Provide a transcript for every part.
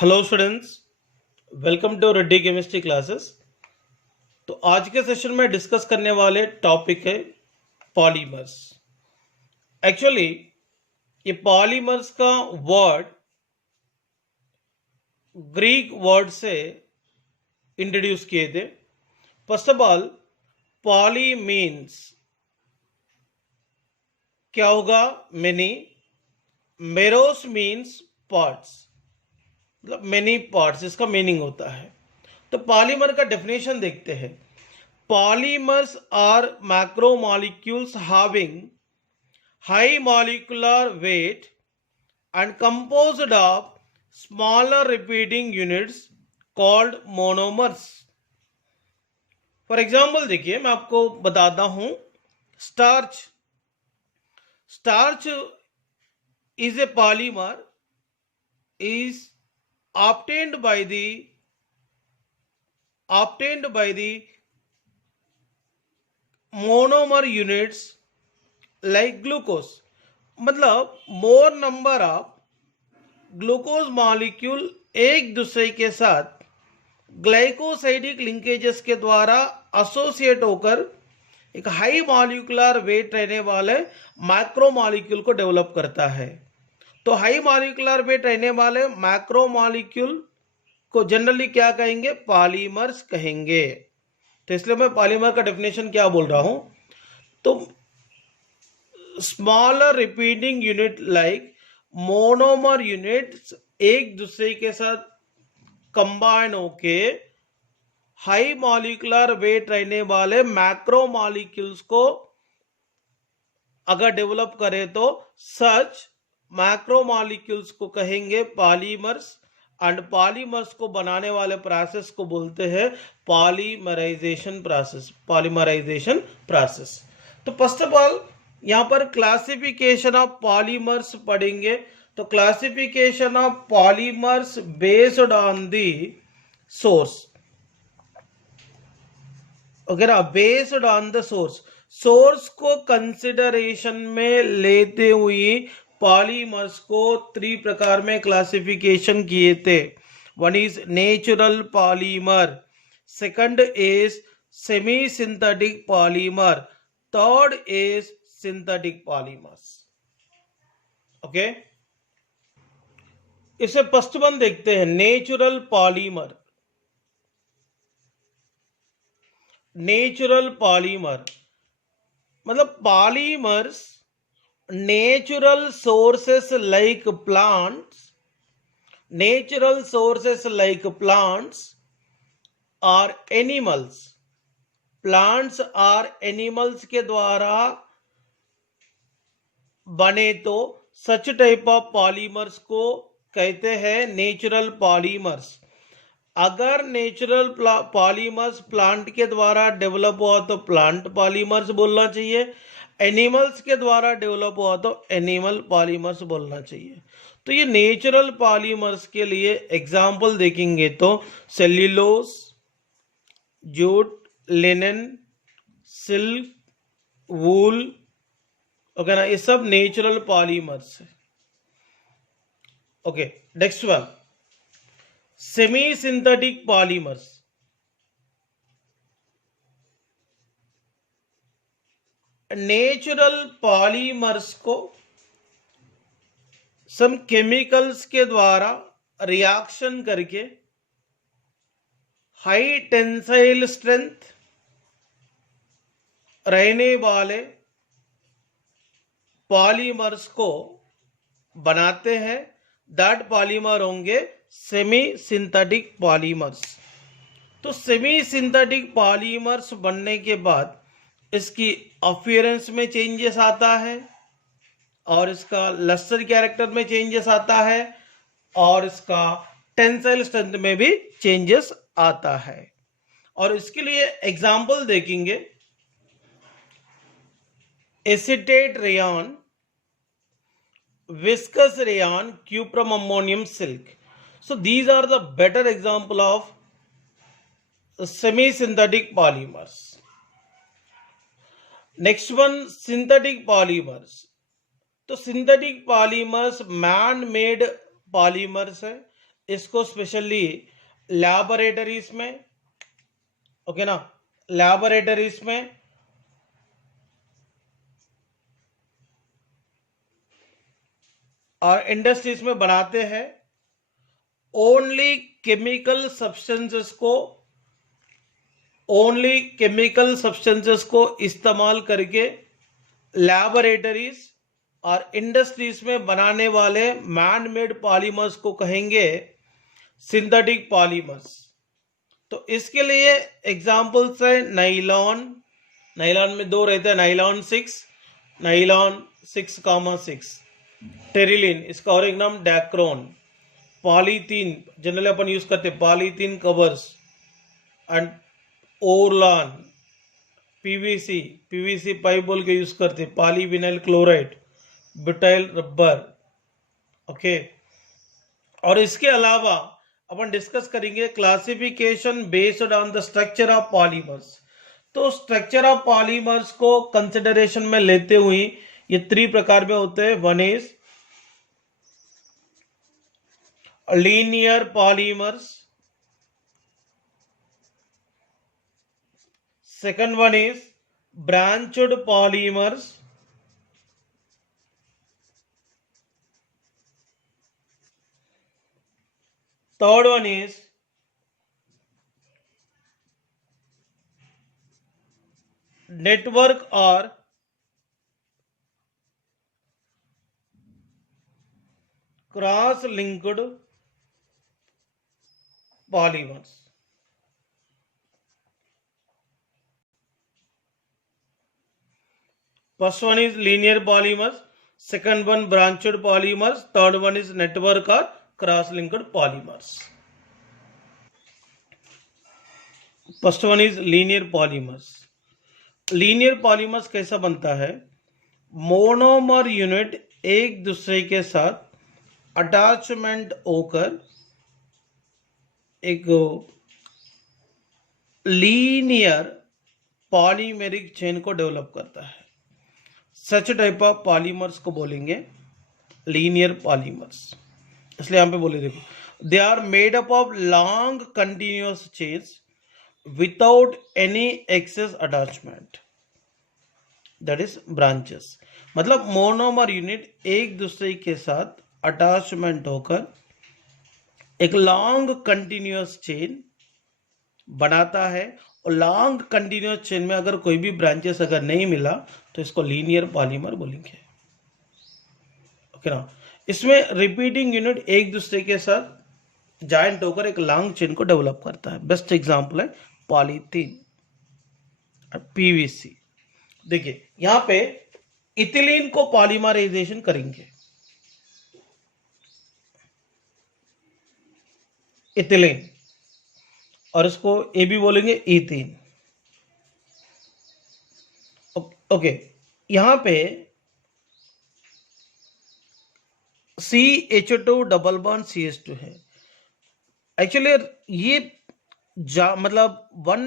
Hello students, welcome to Reddy chemistry classes. तो आज के सेशन में डिस्कस करने वाले टॉपिक है पॉलीमर्स। एक्चुअली ये पॉलीमर्स का वर्ड ग्रीक वर्ड से इंट्रोड्यूस किए थे। First of all, poly means क्या होगा? मेनी। मेरोस मीन्स पार्ट्स, मतलब मेनी पार्ट्स इसका मीनिंग होता है। तो पॉलीमर का डेफिनेशन देखते हैं। Polymers are macromolecules having high molecular weight and composed of smaller repeating units called monomers. For example देखिए, मैं आपको बताता हूं। Starch starch is a polymer is obtained by the monomer units like glucose. मतलब मोर number of glucose molecule एक दूसरे के साथ ग्लाइकोसाइडिक लिंकेजेस के द्वारा एसोसिएट होकर एक हाई मॉलिक्यूलर वेट रहने वाले मैक्रो मॉलिक्यूल को डेवलप करता है। तो हाई मॉलिक्यूलर वेट रहने वाले मैक्रो मॉलिक्यूल को जनरली क्या कहेंगे? पॉलीमर्स कहेंगे। तो इसलिए मैं पॉलीमर का डेफिनेशन क्या बोल रहा हूं, तो smaller repeating unit like monomer units एक दूसरे के साथ कंबाइन होके हाई मॉलिक्यूलर वेट रहने वाले मैक्रो मॉलिक्यूल्स को अगर डेवलप करे तो सच मैक्रो मॉलिक्यूल्स को कहेंगे पॉलीमर्स। एंड पॉलीमर्स को बनाने वाले प्रोसेस को बोलते हैं पॉलीमराइजेशन प्रोसेस। तो फर्स्ट ऑफ ऑल यहां पर क्लासिफिकेशन ऑफ पॉलीमर्स पढ़ेंगे। तो classification of polymers based on the source, okay ना, बेस्ड ऑन द सोर्स को कंसिडरेशन में लेते हुए पॉलीमर्स को 3 प्रकार में क्लासिफिकेशन किए थे। One is natural polymer, second is semi synthetic polymer, third is synthetic polymers. Okay, इसे फर्स्ट वन देखते हैं, नेचुरल पॉलीमर। नेचुरल पॉलीमर मतलब polymers natural sources like plants और एनिमल्स। प्लांट्स और एनिमल्स के द्वारा बने तो सच टाइप ऑफ पॉलीमर्स को कहते हैं नेचुरल पॉलीमर्स। अगर नेचुरल पॉलीमर्स प्लांट के द्वारा डेवलप हुआ तो प्लांट पॉलीमर्स बोलना चाहिए, एनिमल्स के द्वारा डेवलप हुआ तो एनिमल पॉलीमर्स बोलना चाहिए। तो ये नेचुरल पॉलीमर्स के लिए एग्जाम्पल देखेंगे तो सेल्यूलोज, जूट, लिनन, सिल्क, वूल, ओके ना, ये सब नेचुरल पॉलीमर्स है। Okay, next one, semi synthetic polymers. Natural polymers को सम केमिकल्स के द्वारा रिएक्शन करके हाई टेंसाइल स्ट्रेंथ रहने वाले पॉलीमर्स को बनाते हैं। दैट पॉलीमर होंगे सेमी सिंथेटिक पॉलीमर्स। तो सेमी सिंथेटिक पॉलीमर्स बनने के बाद इसकी अपीयरेंस में चेंजेस आता है और इसका लस्टर कैरेक्टर में चेंजेस आता है और इसका टेंसाइल स्ट्रेंथ में भी चेंजेस आता है। और इसके लिए एग्जाम्पल देखेंगे, acetate rayon, viscous rayon, cuprum ammonium silk. So these are the better example of semi-synthetic polymers. Next one, synthetic polymers. तो synthetic polymers man made polymers है। इसको स्पेशली लैबोरेटरीज में, ओके ना, लैबोरेटरीज में और इंडस्ट्रीज में बनाते हैं। ओनली केमिकल सब्सटेंसेस को इस्तेमाल करके लैबोरेटरीज और इंडस्ट्रीज में बनाने वाले मैन मेड पॉलीमर्स को कहेंगे सिंथेटिक पॉलीमर्स। तो इसके लिए एग्जांपल्स है नाइलॉन, नाइलॉन में दो रहते हैं, नाइलॉन 6,6, टेरिलिन, इसका और एक नाम डैक्रोन, पॉलीथीन जनरली अपन यूज करते हैं, polythene covers and Orlon, PVC pipe बोल के यूज करते हैं, polyvinyl chloride, butyl rubber, okay. और इसके अलावा अपन डिस्कस करेंगे classification based on the structure of polymers. तो स्ट्रक्चर ऑफ पॉलीमर्स को कंसिडरेशन में लेते हुए ये 3 प्रकार में होते हैं। One is linear polymers, second one is branched polymers, third one is network or cross linked polymers। First one is linear polymers, second one branched polymers, third one is network or cross-linked polymers। First one is linear polymers। linear polymers कैसा बनता है? Monomer unit एक दूसरे के साथ attachment होकर एक linear polymeric chain को डेवलप करता है। सच टाइप ऑफ पॉलीमर्स को बोलेंगे लीनियर पॉलीमर्स। इसलिए यहां पे बोले, देखो, they are made up of long continuous chains without any access attachment, that is branches. मतलब मोनोमर यूनिट एक दूसरे के साथ अटैचमेंट होकर एक लॉन्ग कंटिन्यूअस चेन बनाता है। और लॉन्ग कंटिन्यूअस चेन में अगर कोई भी ब्रांचेस अगर नहीं मिला तो इसको लीनियर पॉलीमर बोलेंगे, ओके ना। इसमें रिपीटिंग यूनिट एक दूसरे के साथ जॉइंट होकर एक लॉन्ग चेन को डेवलप करता है। बेस्ट एग्जांपल है पॉलीथीन, पीवीसी। देखिए यहां पे इथिलीन को पॉलीमराइजेशन करेंगे, इथिलीन, और इसको ए भी बोलेंगे ईथीन, ओके। यहां पे CH2 डबल बॉन्ड CH2 है। एक्चुअली ये मतलब one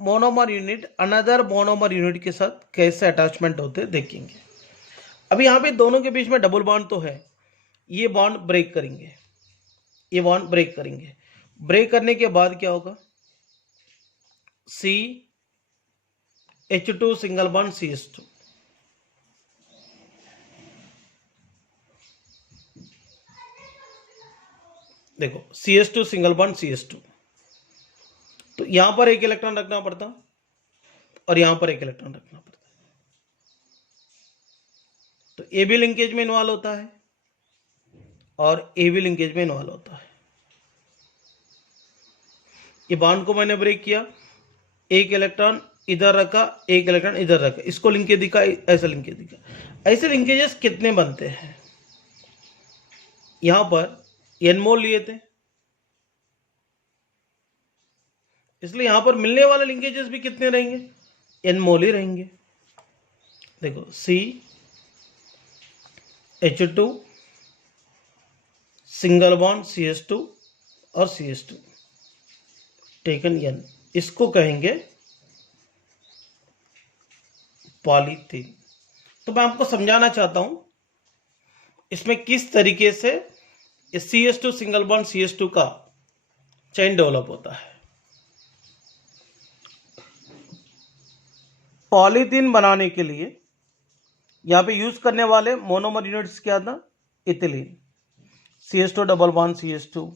monomer unit another monomer unit के साथ कैसे अटैचमेंट होते हैं देखेंगे। अभी यहां पे दोनों के बीच में डबल बॉन्ड तो है, ये बॉन्ड ब्रेक करेंगे, ये बॉन्ड ब्रेक करेंगे। ब्रेक करने के बाद क्या होगा? CH2 सिंगल बॉन्ड CH2, देखो CH2 सिंगल बॉन्ड CH2, तो यहां पर एक इलेक्ट्रॉन रखना पड़ता और यहां पर एक इलेक्ट्रॉन रखना पड़ता, तो ए भी लिंकेज में इन्वॉल्व होता है और ए भी लिंकेज में इन्वॉल्व होता है। ये बॉन्ड को मैंने ब्रेक किया, एक इलेक्ट्रॉन इधर रखा, एक इलेक्ट्रॉन इधर रखा, इसको लिंकेज दिखा, ऐसा लिंकेज दिखा। ऐसे लिंकेजेस कितने बनते हैं? यहां पर n मोल लिए थे, इसलिए यहां पर मिलने वाले लिंकेजेस भी कितने रहेंगे? n मोल ही रहेंगे। देखो CH2 सिंगल बॉन्ड CH2 और CH2 टेकन n, इसको कहेंगे पॉलीथीन। तो मैं आपको समझाना चाहता हूं इसमें किस तरीके से CH2 सिंगल बॉन्ड CH2 का चेन डेवलप होता है। पॉलीथीन बनाने के लिए यहाँ पे यूज करने वाले मोनोमर यूनिट्स क्या था? Ethylene, CH2 double bond CH2,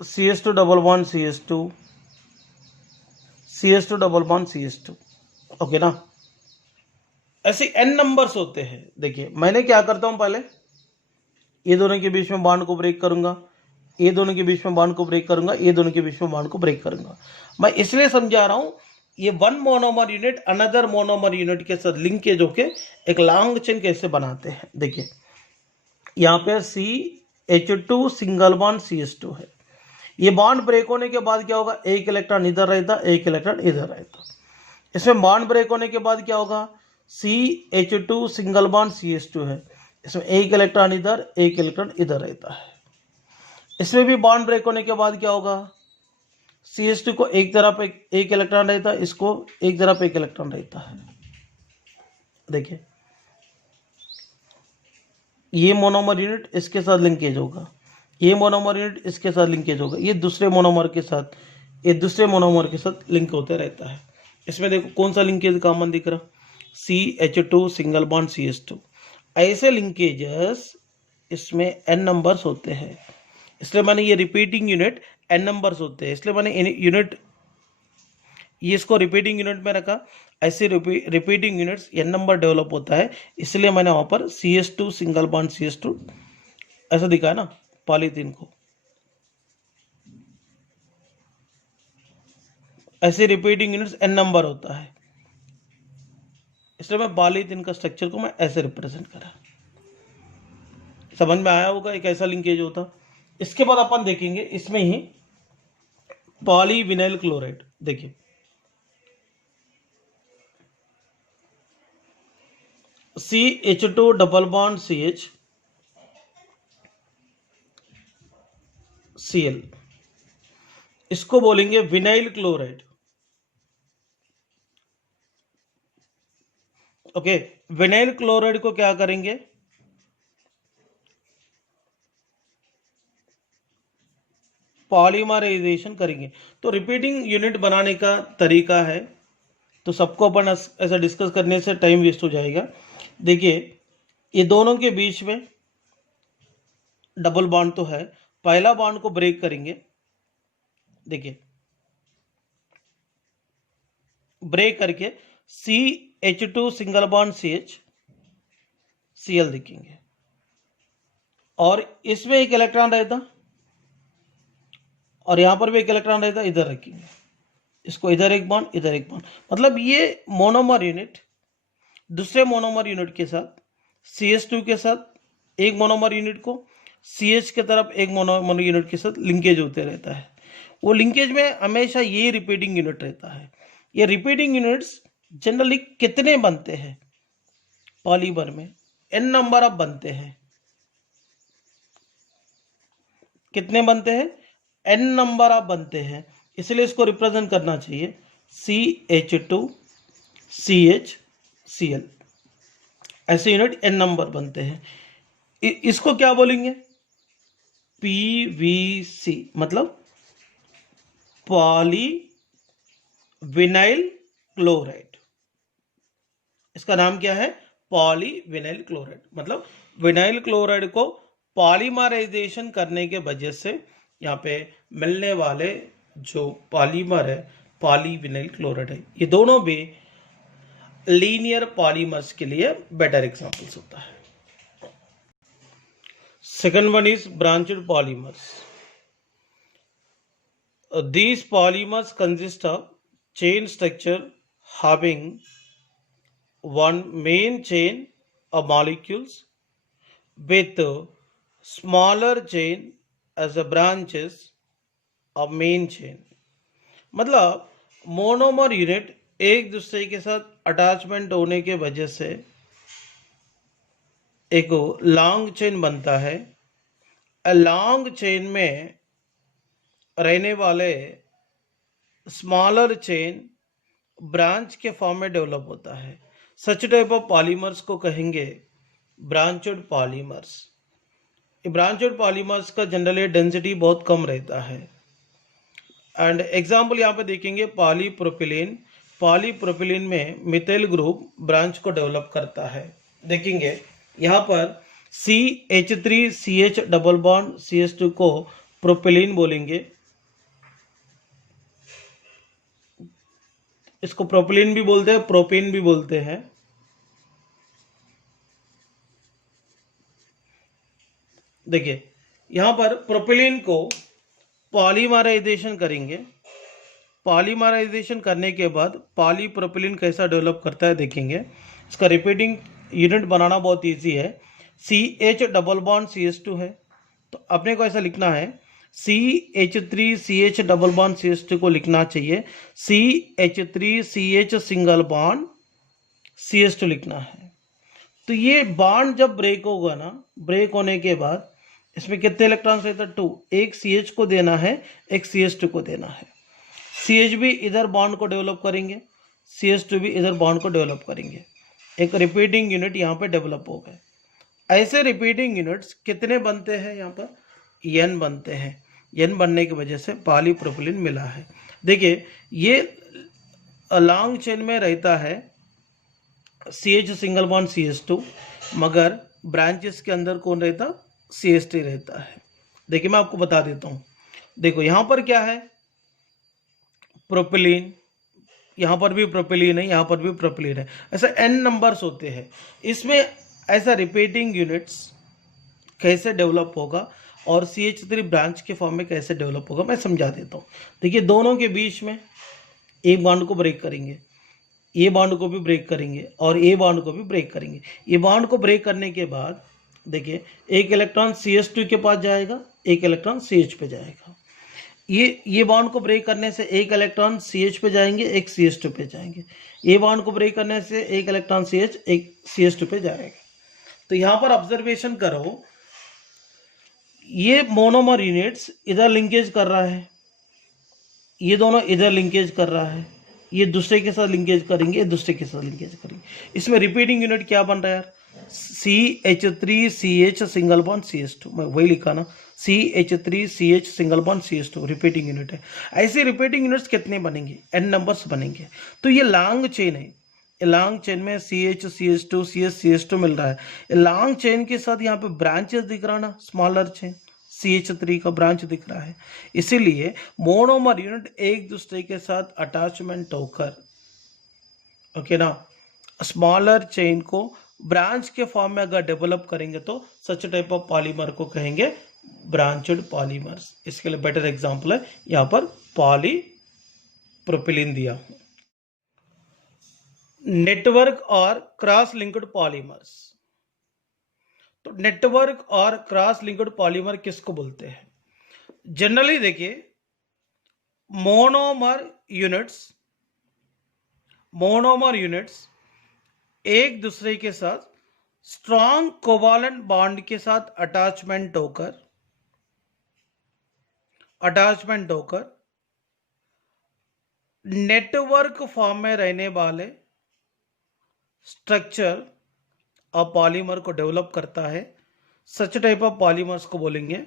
CH2 double bond CH2, CH2 double bond CH2। Okay ना? ऐसे n नंबर्स होते हैं। देखिए मैंने क्या करता हूं, पहले ये दोनों के बीच में बॉन्ड को ब्रेक करूंगा, ये दोनों के बीच में बॉन्ड को ब्रेक करूंगा, ये दोनों के बीच में बॉन्ड को ब्रेक करूंगा। मैं इसलिए समझा रहा हूं, ये one monomer unit another monomer unit के साथ लिंकेज होके एक लॉन्ग चेन कैसे बनाते हैं। देखिए यहाँ पे CH2 सिंगल बॉन्ड CH2 है। ये बॉन्ड ब्रेक होने के बाद क्या होगा? एक इलेक्ट्रॉन इधर रहता, एक इलेक्ट्रॉन इधर रहता। इसमें बॉन्ड ब्रेक होने के बाद क्या होगा? CH2 सिंगल बॉन्ड CH2 है, इसमें एक इलेक्ट्रॉन इधर, एक इलेक्ट्रॉन इधर रहता है। इसमें भी बॉन्ड ब्रेक होने के बाद क्या होगा? CH2 को एक तरफ एक इलेक्ट्रॉन रहता है, इसको एक तरफ एक इलेक्ट्रॉन रहता है। देखिए ये मोनोमर यूनिट इसके साथ लिंकेज होगा, ये मोनोमर यूनिट इसके साथ लिंकेज होगा, ये दूसरे मोनोमर के साथ, ये दूसरे मोनोमर के साथ लिंक होते रहता है। इसमें देखो कौन सा लिंकेज कॉमन दिख रहा? CH2 single bond CH2। ऐसे लिंकेजेस इसमें n नंबर्स होते हैं, इसलिए मैंने ये रिपीटिंग यूनिट n नंबर्स होते हैं, इसलिए मैंने यूनिट ये इसको रिपीटिंग यूनिट में रखा। ऐसे repeating units n number develop होता है, इसलिए मैंने वहां पर CH2 सिंगल बॉन्ड CH2 ऐसा दिखा है ना पॉलीथीन को। ऐसे रिपीटिंग यूनिट्स n नंबर होता है, इसलिए मैं पॉलीथीन का स्ट्रक्चर को मैं ऐसे रिप्रेजेंट करा। समझ में आया होगा एक ऐसा लिंकेज होता। इसके बाद अपन देखेंगे इसमें ही पॉलीविनाइल क्लोराइड। देखिए CH2 double bond CH Cl, इसको बोलेंगे vinyl chloride. Okay, vinyl chloride को क्या करेंगे? पॉलीमराइजेशन करेंगे। तो रिपीटिंग यूनिट बनाने का तरीका है, तो सबको अपन ऐसा डिस्कस करने से टाइम वेस्ट हो जाएगा। देखिए ये दोनों के बीच में डबल बॉन्ड तो है, पहला बॉन्ड को ब्रेक करेंगे। देखिए ब्रेक करके CH2 single bond CH Cl लिखेंगे, और इसमें एक इलेक्ट्रॉन रहता और यहां पर भी एक इलेक्ट्रॉन रहता, इधर रखेंगे, इसको इधर एक बॉन्ड, इधर एक बॉन्ड। मतलब ये मोनोमर यूनिट दूसरे मोनोमर यूनिट के साथ CH2 के साथ एक मोनोमर यूनिट को CH के तरफ एक मोनोमर यूनिट के साथ लिंकेज होते रहता है। वो लिंकेज में हमेशा ये रिपीटिंग यूनिट रहता है। ये रिपीटिंग यूनिट्स जनरली कितने बनते हैं पॉलीमर में? n नंबर ऑफ बनते हैं। कितने बनते हैं? n नंबर ऑफ बनते हैं, इसलिए इसको रिप्रेजेंट करना चाहिए CH2 CH Cl। ऐसे यूनिट n नंबर बनते हैं। इसको क्या बोलेंगे? PVC, मतलब पॉली विनाइल क्लोराइड। इसका नाम क्या है? Polyvinyl chloride. मतलब विनाइल क्लोराइड को पॉलीमराइजेशन करने के वजह से यहाँ पे मिलने वाले जो पॉलीमर है पॉलीविनाइल क्लोराइड है। ये दोनों भी लीनियर पॉलीमर्स के लिए बेटर एग्जांपल्स होता है। Second one is branched polymers. These polymers consist of chain structure having one main chain of molecules with smaller chain as the branches of main chain। मतलब monomer unit एक दूसरे के साथ attachment होने के वजह से एक लॉन्ग चेन बनता है। लॉन्ग चेन में रहने वाले स्मॉलर चेन ब्रांच के फॉर्म में डेवलप होता है। सच टाइप ऑफ पॉलीमर्स को कहेंगे ब्रांचेड पॉलीमर्स। कि ब्रांचेड पॉलीमर्स का जनरली डेंसिटी बहुत कम रहता है। एंड एग्जाम्पल यहाँ पे देखेंगे पॉलीप्रोपिलीन। पॉलीप्रोपिलीन में मिथाइल ग्रुप ब्रांच को डेवलप करता है। देखेंगे यहाँ पर CH3CH डबल बॉन्ड CH2 को प्रोपिलीन बोलेंगे, इसको प्रोपिलीन भी बोलते हैं, प्रोपीन भी बोलते हैं। देखिए यहां पर प्रोपिलीन को पॉलीमराइजेशन करेंगे। पॉलीमराइजेशन करने के बाद पॉलीप्रोपिलीन कैसा डेवलप करता है देखेंगे। इसका रिपीटिंग यूनिट बनाना बहुत इजी है। CH डबल बॉन्ड CH2 है, तो अपने को ऐसा लिखना है CH3CH डबल बॉन्ड CH2 को लिखना चाहिए CH3CH सिंगल बॉन्ड CH2 लिखना है। तो ये बॉन्ड जब ब्रेक होगा ना, ब्रेक होने के बाद इसमें कितने इलेक्ट्रॉन्स रहते हैं? 2। एक CH को देना है, एक CH2 को देना है। CH भी इधर बॉन्ड को डेवलप करेंगे, CH2 भी इधर बॉन्ड को डेवलप करेंगे। एक रिपीटिंग यूनिट यहाँ पे डेवलप हो गए। ऐसे रिपीटिंग यूनिट्स कितने बनते हैं? यहाँ पर N बनते हैं। N बनने की वजह से पॉलीप्रोपिलीन मिला है। देखिए ये लॉन्ग चेन में रहता है CH सिंगल बॉन्ड CH2, मगर ब्रांचेस के अंदर कौन रहता? CH3 रहता है। देखिए मैं आपको बता देता हूँ। देखो यहाँ पर क्या है? प्रोपिलीन, यहाँ पर भी प्रोपिलीन है, यहाँ पर भी प्रोपिलीन है। ऐसा N नंबर्स होते हैं। इसमें ऐसा रिपीटिंग यूनिट्स कैसे डेवलप होगा और CH3 ब्रांच के फॉर्म में कैसे डेवलप होगा मैं समझा देता हूँ। देखिए दोनों के बीच में एक बॉन्ड को ब्रेक करेंगे, ये बॉन्ड को भी ब्रेक करेंगे और ये बॉन्ड को भी ब्रेक करेंगे। ये बॉन्ड को ब्रेक करने के बाद देखिए एक इलेक्ट्रॉन CH2 के पास जाएगा, एक इलेक्ट्रॉन CH पे जाएगा। ये बॉन्ड को ब्रेक करने से एक इलेक्ट्रॉन CH पे जाएंगे, एक CH2 पे जाएंगे। ये बॉन्ड को ब्रेक करने से एक इलेक्ट्रॉन CH, एक CH2 पे जाएगा। तो यहाँ पर ऑब्जर्वेशन करो, ये मोनोमर यूनिट्स इधर लिंकेज कर रहा है, ये दोनों इधर लिंकेज कर रहा है, ये दूसरे के साथ लिंकेज करेंगे, ये दूसरे के साथ लिंकेज करेंगे। इसमें रिपीटिंग यूनिट क्या बन रहा है यार? CH3CH सिंगल बॉन्ड CH2, मैं वही लिखा ना, CH3CH single bond CH2 repeating unit है। ऐसे रिपीटिंग यूनिट्स कितने बनेंगे? N नंबर्स बनेंगे। तो ये लॉन्ग चेन है, लॉन्ग चेन में CH CH2 मिल रहा है। लॉन्ग चेन के साथ यहाँ पे ब्रांचेस दिख रहा ना, स्मॉलर चेन CH3 का ब्रांच दिख रहा है। इसीलिए मोनोमर यूनिट एक दूसरे के साथ अटैचमेंट होकर, ओके ना, स्मॉलर चेन को ब्रांच के फॉर्म में अगर डेवलप करेंगे तो सच टाइप ऑफ पॉलीमर को कहेंगे ब्रांचेड पॉलीमर्स। इसके लिए बेटर एग्जांपल है यहाँ पर पॉलीप्रोपिलीन दिया हूं। नेटवर्क और क्रॉस लिंक्ड पॉलीमर्स। तो नेटवर्क और क्रॉस लिंक्ड पॉलीमर किसको बोलते हैं? जनरली देखिए मोनोमर यूनिट्स एक दूसरे के साथ स्ट्रॉन्ग कोवालेंट बॉन्ड के साथ अटैचमेंट होकर नेटवर्क फॉर्म में रहने वाले स्ट्रक्चर और पॉलीमर को डेवलप करता है। सच टाइप ऑफ पॉलीमर्स को बोलेंगे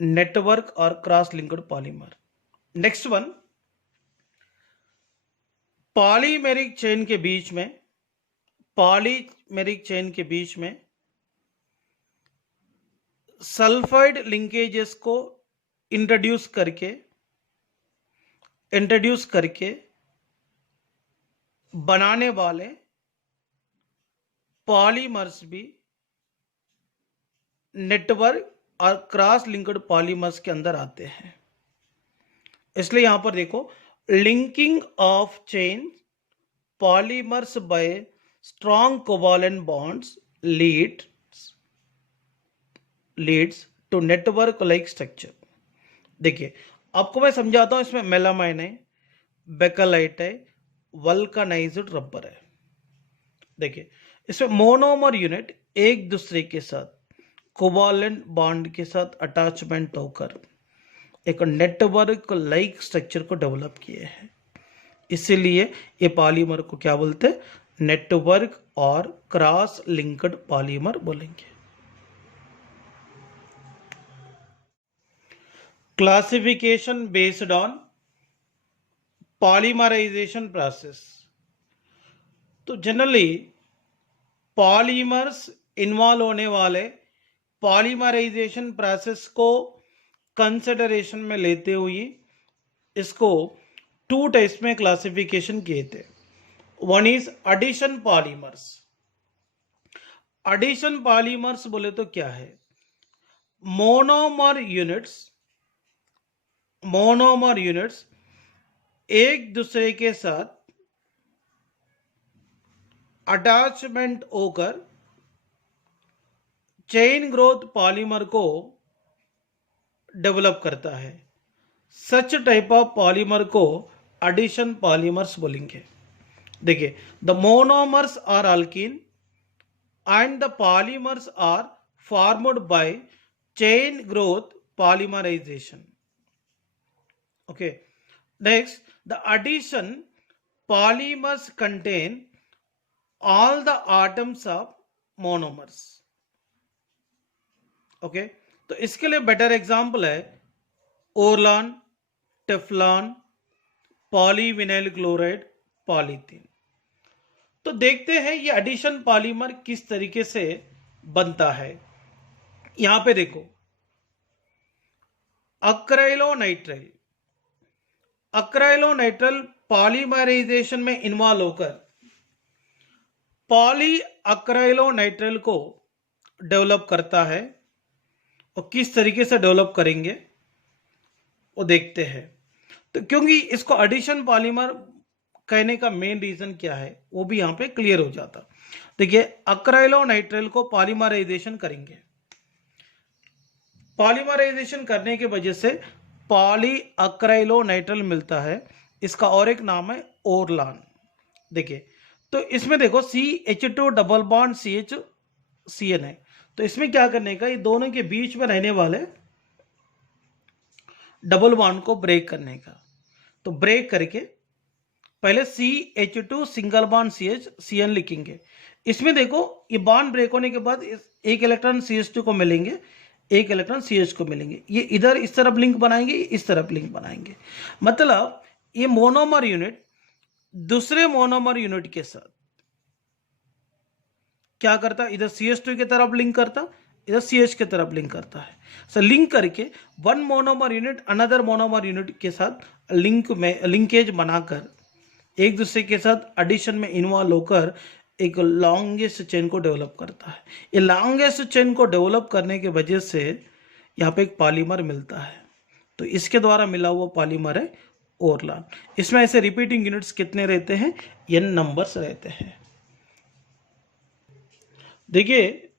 नेटवर्क और cross linked polymer. Next one, polymeric chain के बीच में सल्फाइड लिंकेजेस को इंट्रोड्यूस करके बनाने वाले पॉलीमर्स भी नेटवर्क और क्रॉस लिंक्ड पॉलीमर्स के अंदर आते हैं। इसलिए यहां पर देखो, linking of chain polymers by strong covalent bonds leads to network like structure. देखिए आपको मैं समझाता हूं। इसमें मेलामाइन है, बेकेलाइट है, वल्कनाइज्ड रबर है। देखिए इसमें मोनोमर यूनिट एक दूसरे के साथ कोवालेंट बॉन्ड के साथ अटैचमेंट होकर एक नेटवर्क लाइक स्ट्रक्चर को डेवलप किए हैं। इसीलिए ये पॉलीमर को क्या बोलते हैं? नेटवर्क और क्रॉस लिंक्ड पॉलीमर बोलेंगे। classification based on polymerization process. तो जनरली पॉलीमर्स इन्वॉल्व होने वाले पॉलीमराइजेशन प्रोसेस को कंसिडरेशन में लेते हुए इसको 2 टाइप्स में क्लासिफिकेशन किए थे. One is addition polymers. Addition polymers बोले तो क्या है? मोनोमर यूनिट्स एक दूसरे के साथ अटैचमेंट होकर चेन ग्रोथ पॉलीमर को डेवलप करता है. सच टाइप ऑफ पॉलीमर को एडिशन पॉलीमर्स बोलेंगे. देखिए, the monomers are alkene and the polymers are formed by chain growth polymerization. Okay, next, the addition polymers contain all the atoms of monomers. Okay, तो इसके लिए better example है ओरलॉन, Teflon, polyvinyl chloride, polythene. तो देखते हैं ये addition polymer किस तरीके से बनता है. यहां पे देखो, अक्राइलोनाइट्राइल पॉलीमराइजेशन में इन्वॉल्व होकर पॉली अक्राइलोनाइट्राइल को डेवलप करता है. और किस तरीके से डेवलप करेंगे वो देखते हैं. तो क्योंकि इसको एडिशन पॉलीमर कहने का मेन रीजन क्या है वो भी यहां पे क्लियर हो जाता. देखिए, अक्राइलोनाइट्राइल को पॉलीमराइजेशन करेंगे. पॉलीमराइजेशन करने की वजह से पॉली अक्राइलोनाइट्राइल मिलता है. इसका और एक नाम है ओरलॉन. देखिए, तो इसमें देखो CH2 डबल बॉन्ड CH है. तो इसमें क्या करने का, ये दोनों के बीच में रहने वाले डबल बॉन्ड को ब्रेक करने का. तो ब्रेक करके पहले CH2 सिंगल बॉन्ड CN लिखेंगे. इसमें देखो, ये बॉन्ड ब्रेक होने के बाद एक इलेक्ट्रॉन CH2 को मिलेंगे, एक इलेक्ट्रॉन CH को मिलेंगे. ये इधर इस तरफ लिंक बनाएंगे, इस तरफ लिंक बनाएंगे. मतलब ये मोनोमर यूनिट दूसरे मोनोमर यूनिट के साथ क्या करता, इधर CH2 की तरफ लिंक करता, इधर CH की तरफ लिंक करता है. सो लिंक करके one monomer unit another monomer unit के साथ लिंकेज बनाकर एक दूसरे के साथ एडिशन में इन्वॉल्व होकर एक लॉन्गेस्ट चेन को डेवलप करता है. ये लॉन्गेस्ट चेन को डेवलप करने की वजह से यहाँ पे एक पॉलीमर मिलता है. तो इसके द्वारा मिला हुआ पॉलीमर है ओरलॉन. इसमें ऐसे रिपीटिंग यूनिट्स कितने रहते हैं? n नंबर्स रहते हैं. देखिए,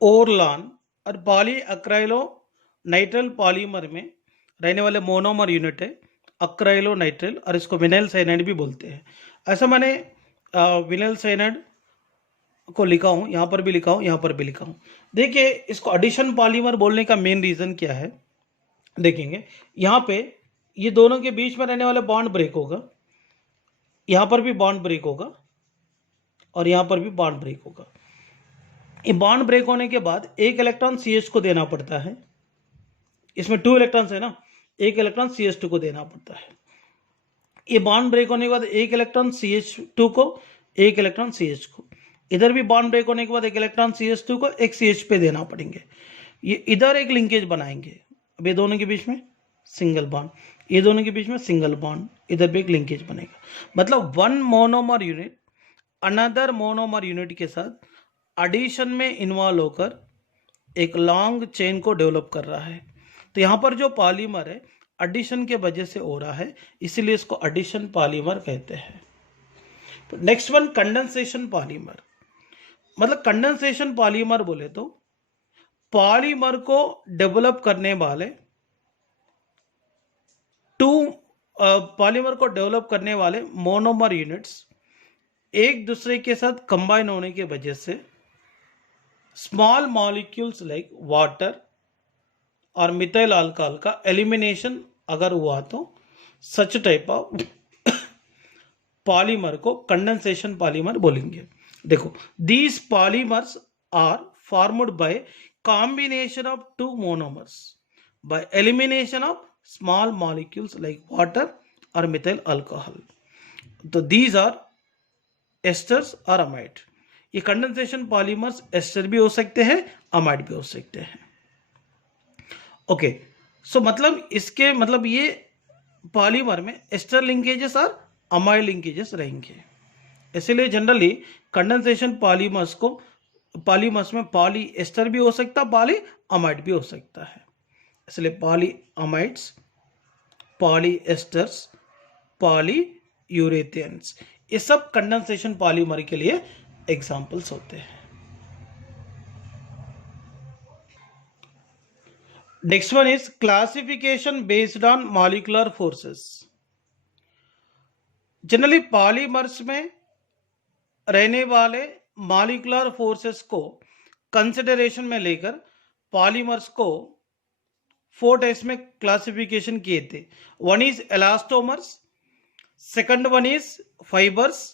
ओरलॉन और पॉली अक्राइलोनाइट्राइल पॉलीमर में रहने वाले मोनोमर यूनिट है अक्राइलोनाइट्राइल, और इसको विनाइल साइनाइड भी बोलते हैं. ऐसा मैंने विनाइल साइनाइड को लिखा हूँ, यहाँ पर भी लिखा हूँ, यहाँ पर भी लिखा हूँ. देखिए, इसको एडिशन पॉलीमर बोलने का मेन रीजन क्या है देखेंगे. यहाँ पे ये दोनों के बीच में रहने वाला बॉन्ड ब्रेक होगा, यहाँ पर भी बॉन्ड ब्रेक होगा और यहाँ पर भी बॉन्ड ब्रेक होगा. ये बॉन्ड ब्रेक होने के बाद एक इलेक्ट्रॉन CH को देना पड़ता है. इसमें 2 इलेक्ट्रॉन्स है ना, एक इलेक्ट्रॉन CH2 को देना पड़ता है. ये बॉन्ड ब्रेक होने के बाद एक इलेक्ट्रॉन CH2 को, एक इलेक्ट्रॉन CH को, इधर भी बॉन्ड ब्रेक होने के बाद एक इलेक्ट्रॉन CH2 को एक CH पे देना पड़ेंगे. ये इधर एक लिंकेज बनाएंगे. अब ये दोनों के बीच में सिंगल बॉन्ड, ये दोनों के बीच में सिंगल बॉन्ड, इधर भी एक लिंकेज बनेगा. मतलब one monomer unit another monomer unit के साथ एडिशन में इन्वॉल्व होकर एक लॉन्ग चेन को डेवलप कर रहा है. तो यहाँ पर जो पॉलीमर है एडिशन के वजह से हो रहा है, इसीलिए इसको एडिशन पॉलीमर कहते हैं. तो नेक्स्ट वन, कंडेंसेशन पॉलीमर. मतलब कंडेंसेशन पॉलीमर बोले तो पॉलीमर को डेवलप करने वाले पॉलीमर को डेवलप करने वाले मोनोमर यूनिट्स एक दूसरे के साथ कंबाइन होने की वजह से स्मॉल मॉलिक्यूल्स लाइक वाटर और मिथाइल अल्कोहल का एलिमिनेशन अगर हुआ तो सच टाइप ऑफ पॉलीमर को कंडेंसेशन पॉलीमर बोलेंगे. देखो, these polymers are formed by combination of 2 monomers. by elimination of small molecules like water or methyl alcohol. तो these are esters or amide. ये condensation polymers ester भी हो सकते हैं, amide भी हो सकते हैं. ओके, सो मतलब इसके मतलब ये पॉलीमर में एस्टर लिंकेजेस और अमाइड लिंकेजेस रहेंगे. इसलिए जनरली कंडेंसेशन पॉलीमर्स में पॉली एस्टर भी हो सकता है, पॉली अमाइड भी हो सकता है. इसलिए polyamides, polyesters, polyurethanes, ये सब कंडेंसेशन पॉलीमर के लिए एग्जाम्पल्स होते हैं. Next one is classification based on molecular forces. Generally polymers में रहने वाले मॉलिक्यूलर फोर्सेस को कंसिडरेशन में लेकर पॉलीमर्स को 4 टाइप्स में क्लासिफिकेशन किए थे. One is elastomers, second one is fibres,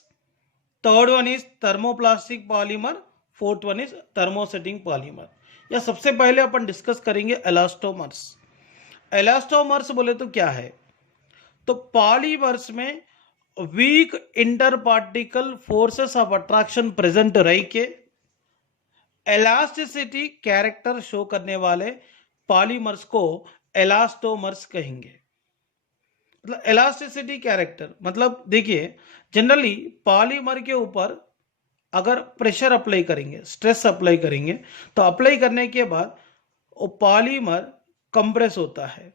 third one is thermoplastic polymer, fourth one is thermosetting polymer. या सबसे पहले अपन डिस्कस करेंगे एलास्टोमर्स. एलास्टोमर्स बोले तो क्या है? तो पॉलीमर्स में weak inter particle forces of attraction present रह के एलास्टिसिटी कैरेक्टर शो करने वाले पॉलीमर्स को एलास्टोमर्स कहेंगे. मतलब एलास्टिसिटी कैरेक्टर मतलब देखिए, जनरली पॉलीमर के ऊपर अगर प्रेशर अप्लाई करेंगे, स्ट्रेस अप्लाई करेंगे, तो अप्लाई करने के बाद वो पॉलीमर कंप्रेस होता है.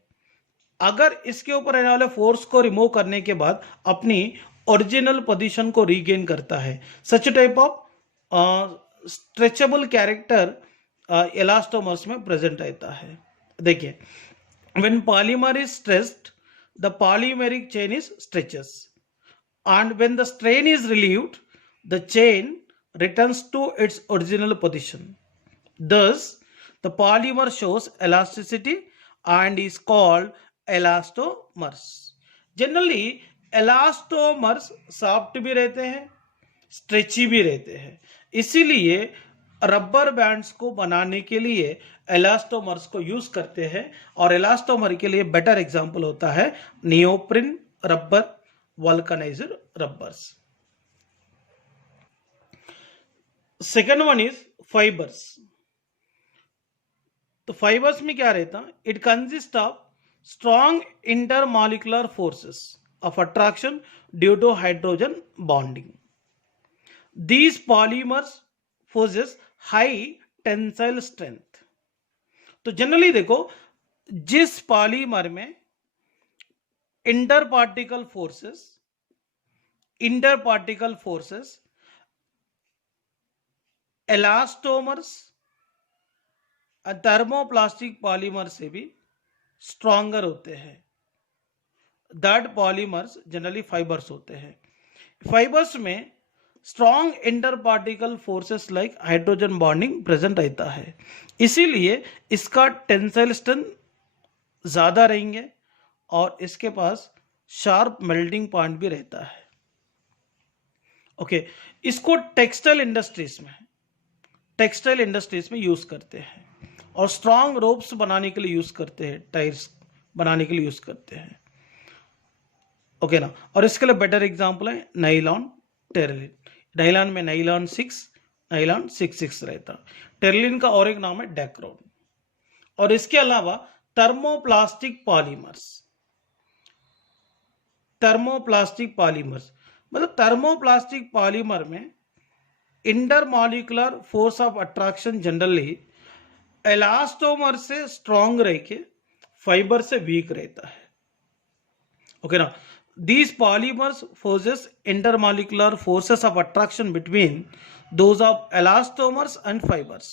अगर इसके ऊपर रहने वाले फोर्स को रिमूव करने के बाद अपनी ओरिजिनल पोजीशन को रीगेन करता है. Such type of stretchable character elastomers में प्रेजेंट रहता है. देखिए, when polymer is stressed, the polymeric chain is stretches, and when the strain is relieved, the chain returns to its original position. Thus, the polymer shows elasticity and is called elastomers. Generally, elastomers soft भी रहते हैं, stretchy भी रहते हैं. इसीलिए rubber bands को बनाने के लिए एलास्टोमर्स को यूज करते हैं. और एलास्टोमर के लिए बेटर एग्जांपल होता है neoprene rubber, vulcanised rubbers. Second one is fibres. तो फाइबर्स में क्या रहता? It consist of strong intermolecular forces of attraction due to hydrogen bonding. These polymers possess high tensile strength. तो जनरली देखो, जिस पॉलीमर में inter particle forces elastomers thermoplastic polymer से भी स्ट्रॉन्गर होते हैं, दैट पॉलीमर्स जनरली फाइबर्स होते हैं. फाइबर्स में strong inter particle forces like hydrogen bonding present रहता है. इसीलिए इसका टेंसाइल स्ट्रेंथ ज्यादा रहेंगे और इसके पास शार्प मेल्टिंग पॉइंट भी रहता है. ओके, इसको टेक्सटाइल इंडस्ट्रीज में यूज करते हैं और स्ट्रॉन्ग रोप्स बनाने के लिए यूज करते हैं, टायर्स बनाने के लिए यूज करते हैं. ओके ना. और इसके लिए बेटर एग्जांपल है नाइलॉन, टेरिलिन. नाइलॉन में नाइलॉन 6 रहता. टेरिलिन का और एक नाम है डेक्रोन. और इसके अलावा थर्मोप्लास्टिक पॉलीमर्स मतलब थर्मोप्लास्टिक पॉलीमर में intermolecular force of attraction generally elastomer से स्ट्रॉन्ग रह के फाइबर से वीक रहता है. ओके ना. These polymers possess intermolecular forces of attraction between those of elastomers and fibers.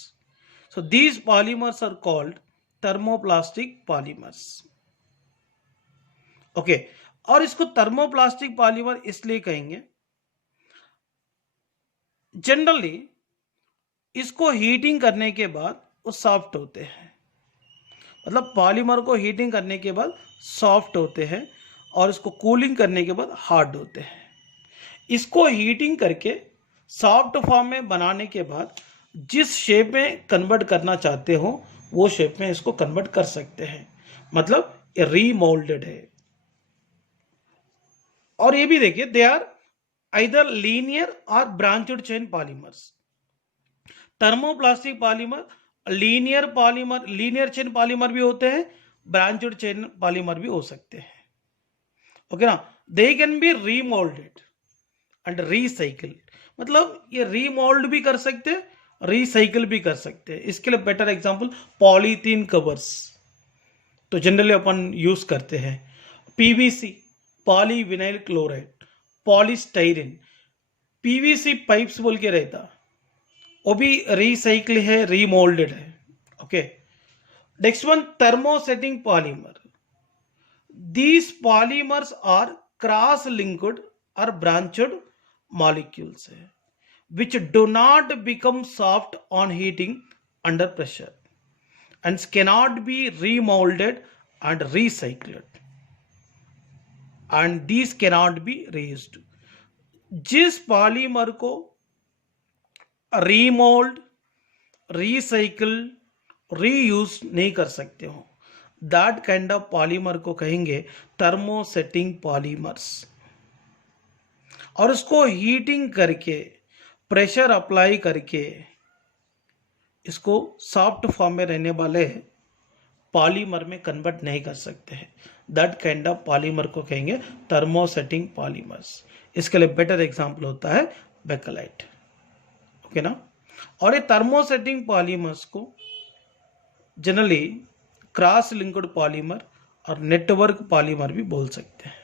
So these polymers are called thermoplastic polymers. Okay, और इसको thermoplastic polymer इसलिए कहेंगे, जनरली इसको हीटिंग करने के बाद वो सॉफ्ट होते हैं. मतलब पॉलीमर को हीटिंग करने के बाद सॉफ्ट होते हैं और इसको कूलिंग करने के बाद हार्ड होते हैं. इसको हीटिंग करके सॉफ्ट फॉर्म में बनाने के बाद जिस शेप में कन्वर्ट करना चाहते हो वो शेप में इसको कन्वर्ट कर सकते हैं. मतलब ये रीमोल्डेड है। और ये भी देखिए, दे आर आइदर लीनियर और branched chain polymers. Thermoplastic polymer linear chain polymer भी होते हैं, ब्रांचड चेन पॉलीमर भी हो सकते हैं। ओके ना, they can be remoulded and recycle, मतलब ये रीमोल्ड भी कर सकते हैं, रिसाइकिल भी कर सकते हैं। इसके लिए बेटर एग्जांपल पॉलीथीन कवर्स तो जनरली अपन यूज करते हैं, PVC polyvinyl chloride, polystyrene, PVC pipes बोल के रहता, वो भी रिसाइकिल है, रीमोल्डेड है। Okay, next one thermosetting polymer. These polymers are cross-linked or branched molecules which do not become soft on heating under pressure and cannot be remolded and recycled, and these cannot be reused। जिस polymer को remould, recycle, reuse नहीं कर सकते हो, that kind of polymer को कहेंगे thermosetting polymers. और उसको हीटिंग करके, प्रेशर अप्लाई करके इसको सॉफ्ट फॉर्म में रहने वाले पॉलीमर में कन्वर्ट नहीं कर सकते हैं, दैट काइंड ऑफ पॉलीमर को कहेंगे थर्मोसेटिंग पॉलीमर्स। इसके लिए बेटर एग्जांपल होता है बेकलाइट। ओके ना, और ये थर्मोसेटिंग पॉलीमर्स को जनरली क्रॉस लिंक्ड पॉलीमर और नेटवर्क पॉलीमर भी बोल सकते हैं।